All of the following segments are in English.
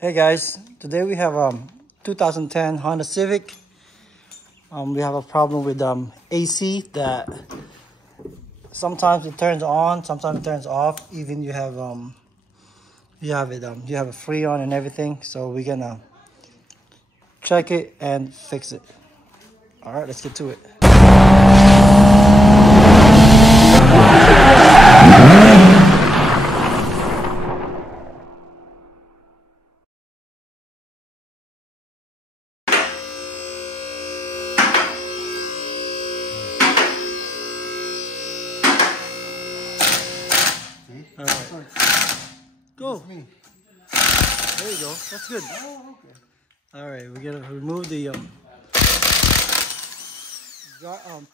Hey guys, today we have 2010 Honda Civic. We have a problem with AC that sometimes it turns on, sometimes it turns off. Even you have a freon and everything. So we're gonna check it and fix it. All right, let's get to it. All right, go. There you go. That's good. Oh, okay. All right, we're gonna remove the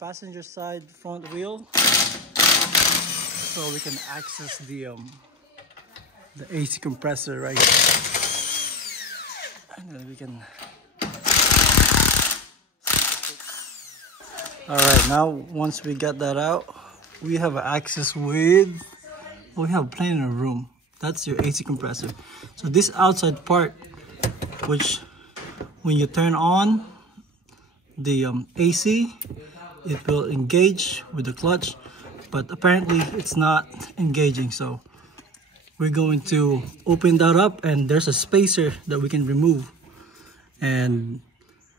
passenger side front wheel so we can access the AC compressor right here. And then we can. All right, now once we get that out, we have access with. We have plenty of room. That's your AC compressor. So this outside part, which when you turn on the AC, it will engage with the clutch, but apparently it's not engaging. So we're going to open that up, and there's a spacer that we can remove, and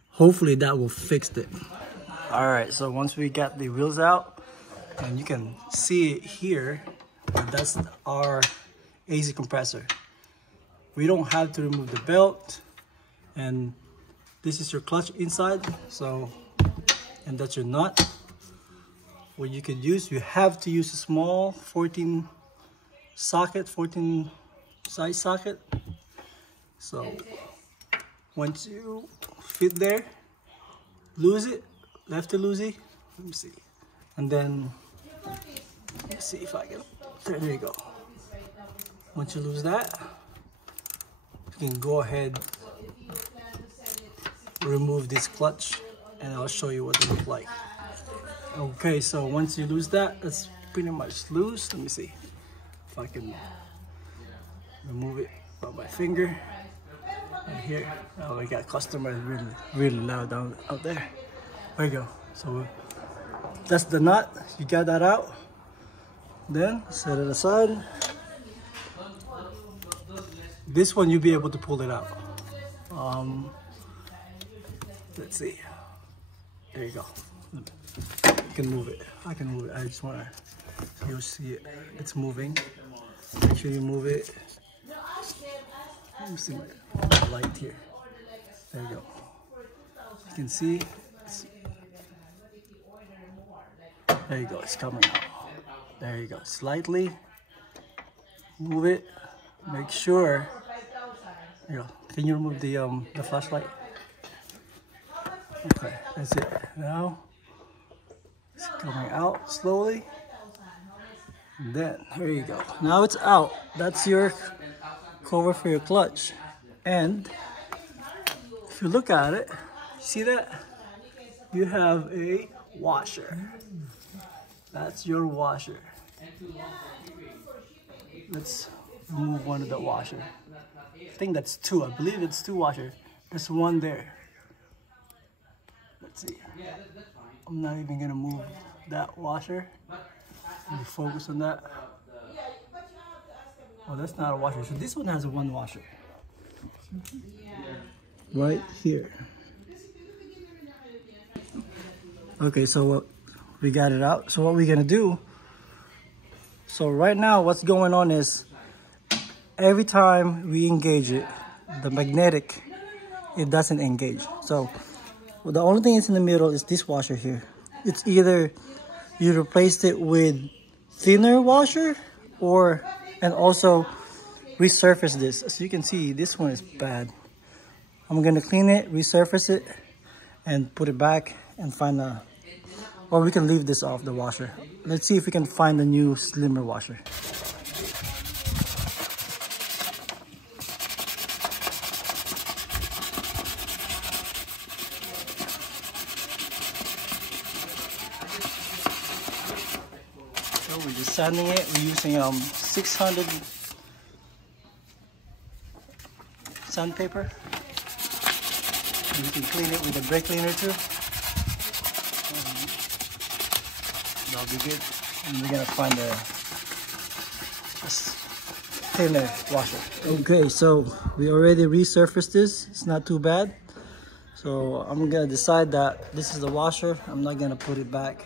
hopefully that will fix it. All right, so once we get the wheels out, and you can see it here, that's our AC compressor. We don't have to remove the belt, and this is your clutch inside. So, and that's your nut. What you could use, you have to use a small 14 size socket. So once you fit there, lose it, lefty loosey. Let me see, and then let's see if I can. There you go. Once you lose that, you can go ahead, remove this clutch, and I'll show you what it looks like. Okay, so once you lose that, it's pretty much loose. Let me see if I can remove it by my finger. Right here. Oh, we got customers really loud out there. There you go. So that's the nut. You got that out. Then set it aside. This one you'll be able to pull it out. Let's see. There you go. You can move it. I can move it. I just want to. You'll see it. It's moving. Make sure you move it. Let me see my light here. There you go. You can see. There you go. It's coming out. There you go. Slightly move it. Make sure. There you go. Can you remove the flashlight? Okay, that's it. Now it's coming out slowly. And then there you go. Now it's out. That's your cover for your clutch. And if you look at it, see that? You have a washer. That's your washer. Let's remove one of the washer. I think that's two. I believe it's two washers. There's one there. Let's see. I'm not even gonna move that washer. Let me focus on that. Oh, that's not a washer. So this one has one washer. Right here. Okay, so we got it out. So what we're gonna do, so right now what's going on is every time we engage it, the magnetic, it doesn't engage. So the only thing that's in the middle is this washer here. It's either you replaced it with thinner washer and also resurface this. As you can see, this one is bad. I'm gonna clean it, resurface it, and put it back and find a, or we can leave this off the washer. Let's see if we can find a new slimmer washer. So we're just sanding it. We're using 600 sandpaper. And you can clean it with a brake cleaner too. That'll be good. And we're gonna find a thinner washer. Okay, so we already resurfaced this. It's not too bad. So I'm gonna decide that this is the washer. I'm not gonna put it back.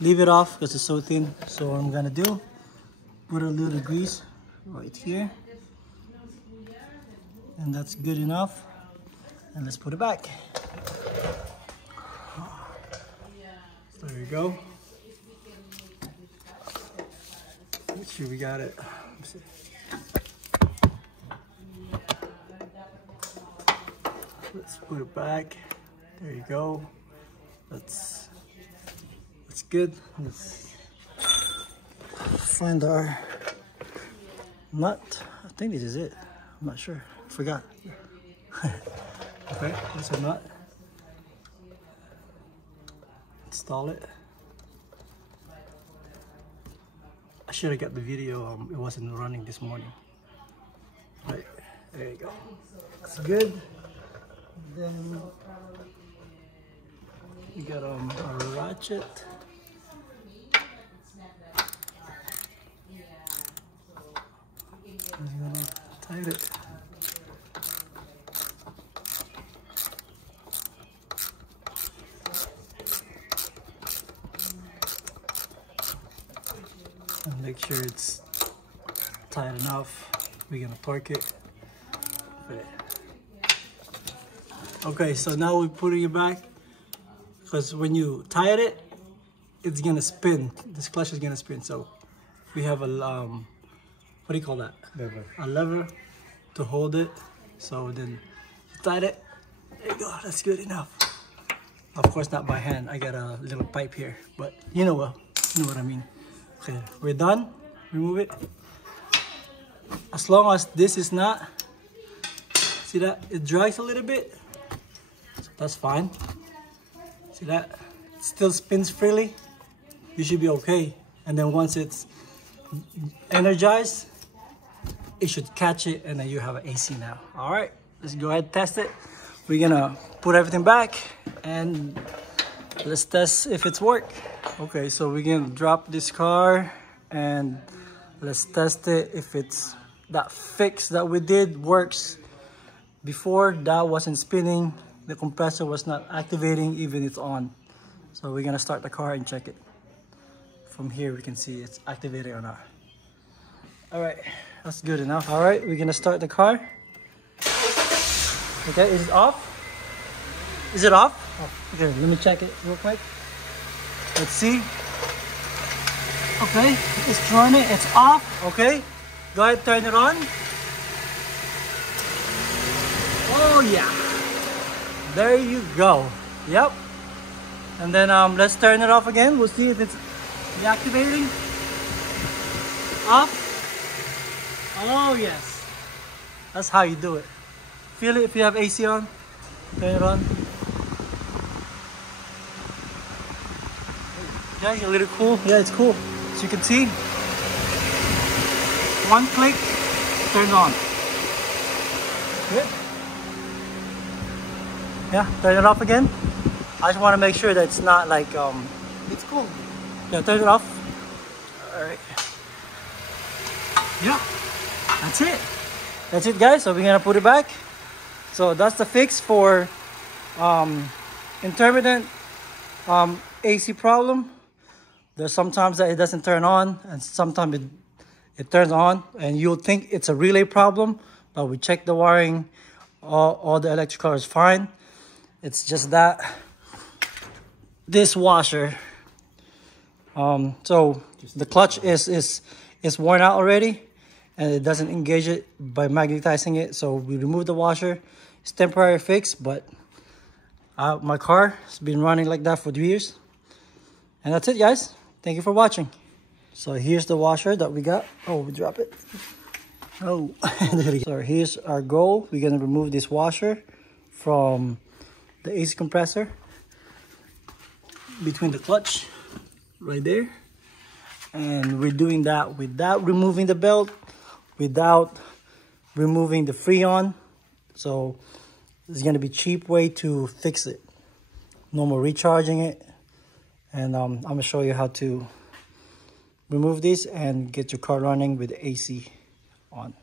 Leave it off because it's so thin. So what I'm gonna do, put a little grease right here. And that's good enough. And let's put it back. So there you go. Make sure we got it. Let's put it back. There you go. That's good. Let's find our nut. I think this is it. I'm not sure. I forgot. Okay, this is a nut. Install it. I should have got the video. It wasn't running this morning. Right, there you go. Looks good. Then you got a ratchet. I'm gonna tighten it. And make sure it's tight enough. We're gonna torque it. Okay, so now we're putting it back because when you tighten it, it's gonna spin. This clutch is gonna spin. So we have a what do you call that? Lever. A lever to hold it. So then you tighten it. There you go. That's good enough. Of course, not by hand. I got a little pipe here, but you know what I mean. Okay, we're done. Remove it. As long as this is not, see that it drags a little bit. So that's fine. See that? It still spins freely. You should be okay. And then once it's energized, it should catch it, and then you have an AC now. All right, let's go ahead and test it. We're gonna put everything back and let's test if it's work. Okay, so we're gonna drop this car and let's test it if it's that fix that we did works. Before that wasn't spinning, the compressor was not activating, even it's on. So we're gonna start the car and check it. From here we can see it's activated or not. All right, that's good enough. All right, we're gonna start the car. Okay, is it off? Is it off? Oh, okay, let me check it real quick. Let's see. Okay, it's running, it's off. Okay, go ahead, turn it on. Oh yeah, there you go. Yep. And then let's turn it off again. We'll see if it's deactivating. Off. Oh yes, that's how you do it. Feel it if you have AC on. Turn it on. Yeah, it's a little cool. Yeah, it's cool. As you can see, one click, turn on. Good. Yeah, turn it off again. I just want to make sure that it's not like it's cool. Yeah, turn it off. All right. Yeah, that's it. That's it, guys. So we're gonna put it back. So that's the fix for intermittent AC problem. There's sometimes that it doesn't turn on, and sometimes it turns on, and you'll think it's a relay problem, but we checked the wiring, all the electrical is fine. It's just that this washer, so the clutch is worn out already, and it doesn't engage it by magnetizing it. So we removed the washer. It's temporary fix, but my car has been running like that for 3 years. And that's it, guys. Thank you for watching. So here's the washer that we got. Oh, we drop it. Oh, so here's our goal. We're gonna remove this washer from the AC compressor between the clutch right there. And we're doing that without removing the belt, without removing the freon, So it's gonna be cheap way to fix it. No more recharging it. And I'm gonna show you how to remove this and get your car running with the AC on.